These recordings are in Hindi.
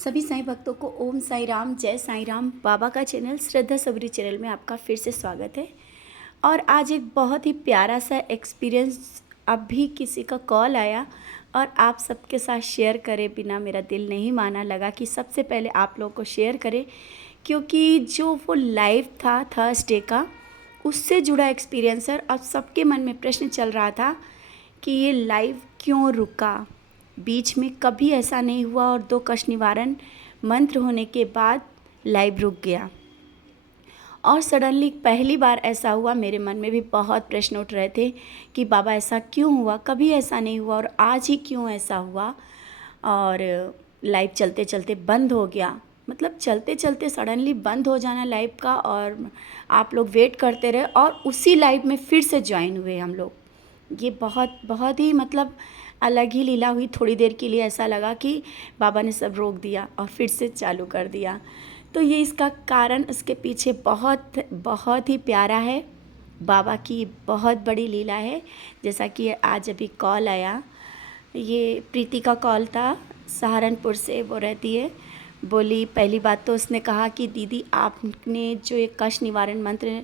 सभी साईं भक्तों को ओम साई राम, जय साईं राम। बाबा का चैनल श्रद्धा सबरी चैनल में आपका फिर से स्वागत है। और आज एक बहुत ही प्यारा सा एक्सपीरियंस, अभी किसी का कॉल आया और आप सबके साथ शेयर करे बिना मेरा दिल नहीं माना, लगा कि सबसे पहले आप लोगों को शेयर करें, क्योंकि जो वो लाइव था थर्सडे का, उससे जुड़ा एक्सपीरियंस है। अब सबके मन में प्रश्न चल रहा था कि ये लाइव क्यों रुका, बीच में कभी ऐसा नहीं हुआ और 2 कष्ट निवारण मंत्र होने के बाद लाइव रुक गया। और सडनली पहली बार ऐसा हुआ। मेरे मन में भी बहुत प्रश्न उठ रहे थे कि बाबा ऐसा क्यों हुआ, कभी ऐसा नहीं हुआ और आज ही क्यों ऐसा हुआ। और लाइव चलते चलते बंद हो गया, मतलब चलते चलते सडनली बंद हो जाना लाइव का, और आप लोग वेट करते रहे और उसी लाइव में फिर से ज्वाइन हुए हम लोग। ये बहुत बहुत ही मतलब अलग ही लीला हुई। थोड़ी देर के लिए ऐसा लगा कि बाबा ने सब रोक दिया और फिर से चालू कर दिया। तो ये इसका कारण, उसके पीछे बहुत बहुत ही प्यारा है, बाबा की बहुत बड़ी लीला है। जैसा कि आज अभी कॉल आया, ये प्रीति का कॉल था, सहारनपुर से वो रहती है। बोली, पहली बात तो उसने कहा कि दीदी आपने जो ये कष्ट निवारण मंत्र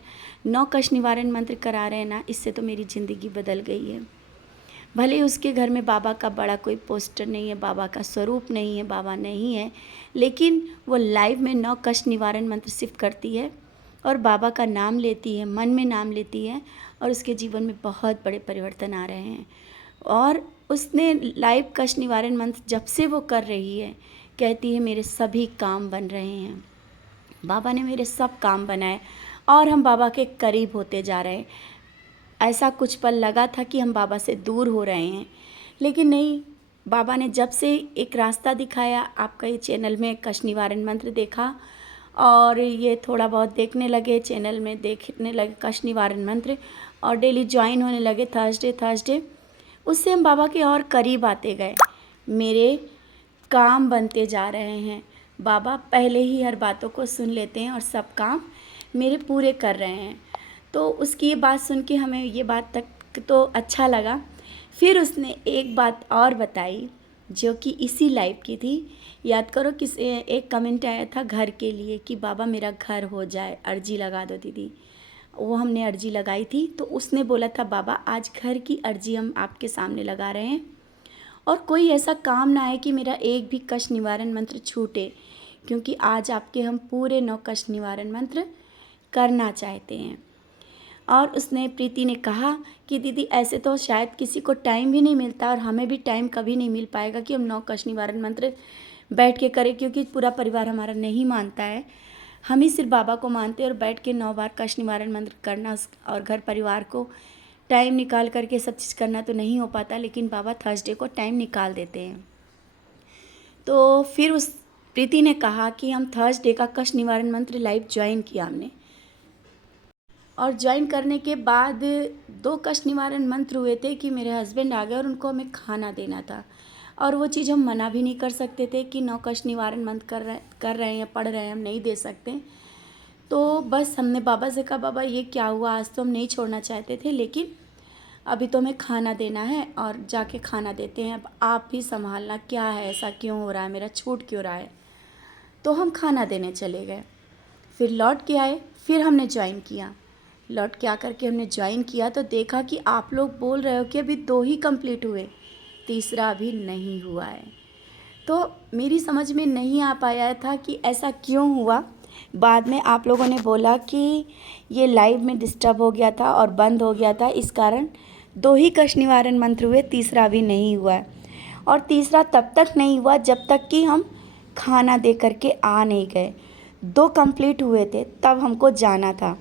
9 कष्ट निवारण मंत्र करा रहे हैं ना, इससे तो मेरी ज़िंदगी बदल गई है। भले ही उसके घर में बाबा का बड़ा कोई पोस्टर नहीं है, बाबा का स्वरूप नहीं है, बाबा नहीं है, लेकिन वो लाइव में 9 कष्ट निवारण मंत्र सिर्फ करती है और बाबा का नाम लेती है, मन में नाम लेती है, और उसके जीवन में बहुत बड़े परिवर्तन आ रहे हैं। और उसने लाइव कष्ट निवारण मंत्र जब से वो कर रही है, कहती है मेरे सभी काम बन रहे हैं, बाबा ने मेरे सब काम बनाए और हम बाबा के करीब होते जा रहे हैं। ऐसा कुछ पल लगा था कि हम बाबा से दूर हो रहे हैं, लेकिन नहीं, बाबा ने जब से एक रास्ता दिखाया, आपका ये चैनल में कष्ट निवारण मंत्र देखा और ये थोड़ा बहुत देखने लगे, चैनल में देखने लगे कष्ट निवारण मंत्र और डेली ज्वाइन होने लगे थर्सडे, उससे हम बाबा के और करीब आते गए। मेरे काम बनते जा रहे हैं, बाबा पहले ही हर बातों को सुन लेते हैं और सब काम मेरे पूरे कर रहे हैं। तो उसकी ये बात सुन के हमें ये बात तक तो अच्छा लगा। फिर उसने एक बात और बताई जो कि इसी लाइव की थी। याद करो, किस एक कमेंट आया था घर के लिए कि बाबा मेरा घर हो जाए, अर्जी लगा दो दीदी। वो हमने अर्जी लगाई थी, तो उसने बोला था बाबा आज घर की अर्जी हम आपके सामने लगा रहे हैं और कोई ऐसा काम ना आए कि मेरा एक भी कष्ट निवारण मंत्र छूटे, क्योंकि आज आपके हम पूरे 9 कष्ट निवारण मंत्र करना चाहते हैं। और उसने, प्रीति ने कहा कि दीदी ऐसे तो शायद किसी को टाइम भी नहीं मिलता और हमें भी टाइम कभी नहीं मिल पाएगा कि हम 9 कष्ट निवारण मंत्र बैठ के करें, क्योंकि पूरा परिवार हमारा नहीं मानता है। हम ही सिर्फ बाबा को मानते हैं और बैठ के 9 बार कष्ट निवारण मंत्र करना और घर परिवार को टाइम निकाल करके सब चीज़ करना तो नहीं हो पाता, लेकिन बाबा थर्सडे को टाइम निकाल देते हैं। तो फिर उस प्रीति ने कहा कि हम थर्सडे का कष्ट निवारण मंत्र लाइव ज्वाइन किया हमने, और ज्वाइन करने के बाद 2 कष्ट निवारण मंत्र हुए थे कि मेरे हस्बैंड आ गए और उनको हमें खाना देना था, और वो चीज़ हम मना भी नहीं कर सकते थे कि 9 कष्ट निवारण मंत्र कर रहे हैं या पढ़ रहे हैं, हम नहीं दे सकते। तो बस हमने बाबा से कहा बाबा ये क्या हुआ, आज तो हम नहीं छोड़ना चाहते थे, लेकिन अभी तो हमें खाना देना है और जाके खाना देते हैं, अब आप ही संभालना, क्या है ऐसा क्यों हो रहा है, मेरा छूट क्यों रहा है। तो हम खाना देने चले गए, फिर लौट के आए, फिर हमने ज्वाइन किया। लौट के आकर के हमने ज्वाइन किया तो देखा कि आप लोग बोल रहे हो कि अभी 2 ही कंप्लीट हुए, तीसरा अभी नहीं हुआ है। तो मेरी समझ में नहीं आ पाया था कि ऐसा क्यों हुआ। बाद में आप लोगों ने बोला कि ये लाइव में डिस्टर्ब हो गया था और बंद हो गया था, इस कारण 2 ही कष्ट निवारण मंत्र हुए, तीसरा अभी नहीं हुआ है। और तीसरा तब तक नहीं हुआ जब तक कि हम खाना दे करके आ नहीं गए। 2 कंप्लीट हुए थे तब हमको जाना था,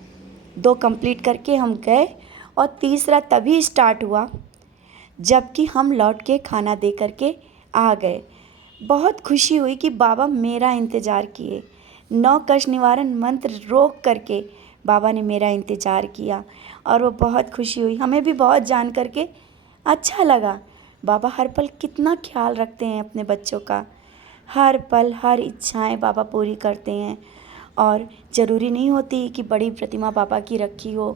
2 कंप्लीट करके हम गए और तीसरा तभी स्टार्ट हुआ जबकि हम लौट के खाना दे करके आ गए। बहुत खुशी हुई कि बाबा मेरा इंतज़ार किए, 9 कष्ट निवारण मंत्र रोक करके बाबा ने मेरा इंतज़ार किया, और वो बहुत खुशी हुई। हमें भी बहुत जान करके अच्छा लगा, बाबा हर पल कितना ख्याल रखते हैं अपने बच्चों का, हर पल हर इच्छाएं बाबा पूरी करते हैं। और ज़रूरी नहीं होती कि बड़ी प्रतिमा बाबा की रखी हो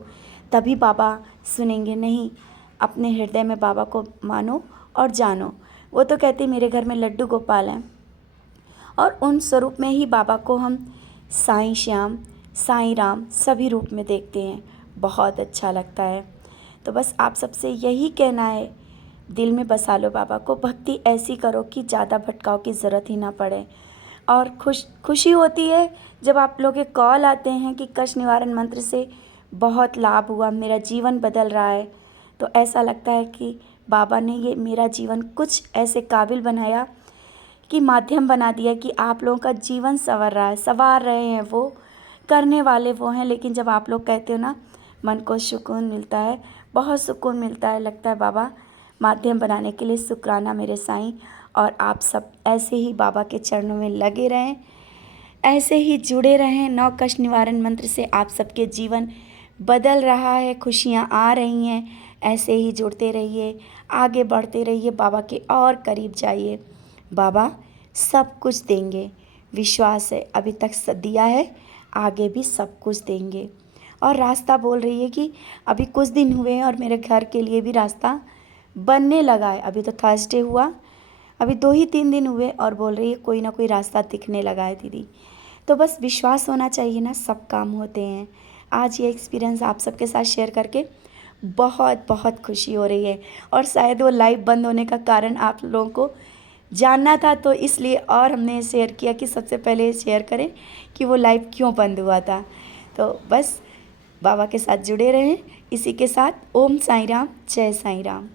तभी बाबा सुनेंगे, नहीं, अपने हृदय में बाबा को मानो और जानो। वो तो कहते मेरे घर में लड्डू गोपाल हैं और उन स्वरूप में ही बाबा को हम साईं श्याम, साईं राम सभी रूप में देखते हैं। बहुत अच्छा लगता है। तो बस आप सबसे यही कहना है, दिल में बसा लो बाबा को, भक्ति ऐसी करो कि ज़्यादा भटकाव की ज़रूरत ही ना पड़े। और खुशी होती है जब आप लोग के कॉल आते हैं कि कष्ट निवारण मंत्र से बहुत लाभ हुआ, मेरा जीवन बदल रहा है। तो ऐसा लगता है कि बाबा ने ये मेरा जीवन कुछ ऐसे काबिल बनाया कि माध्यम बना दिया कि आप लोगों का जीवन संवर रहा है, संवार रहे हैं वो, करने वाले वो हैं। लेकिन जब आप लोग कहते हो ना, मन को सुकून मिलता है, बहुत सुकून मिलता है। लगता है बाबा माध्यम बनाने के लिए शुक्राना मेरे साईं। और आप सब ऐसे ही बाबा के चरणों में लगे रहें, ऐसे ही जुड़े रहें। 9 कष्ट निवारण मंत्र से आप सबके जीवन बदल रहा है, खुशियाँ आ रही हैं। ऐसे ही जुड़ते रहिए, आगे बढ़ते रहिए, बाबा के और करीब जाइए। बाबा सब कुछ देंगे, विश्वास है, अभी तक दिया है, आगे भी सब कुछ देंगे। और रास्ता बोल रही है कि अभी कुछ दिन हुए हैं और मेरे घर के लिए भी रास्ता बनने लगा है। अभी तो थर्सडे हुआ, अभी 2 ही 3 दिन हुए और बोल रही है कोई ना कोई रास्ता दिखने लगा है दीदी। तो बस विश्वास होना चाहिए ना, सब काम होते हैं। आज ये एक्सपीरियंस आप सबके साथ शेयर करके बहुत बहुत खुशी हो रही है। और शायद वो लाइव बंद होने का कारण आप लोगों को जानना था, तो इसलिए और हमने शेयर किया कि सबसे पहले शेयर करें कि वो लाइव क्यों बंद हुआ था। तो बस बाबा के साथ जुड़े रहें। इसी के साथ ओम साईं राम, जय साईं राम।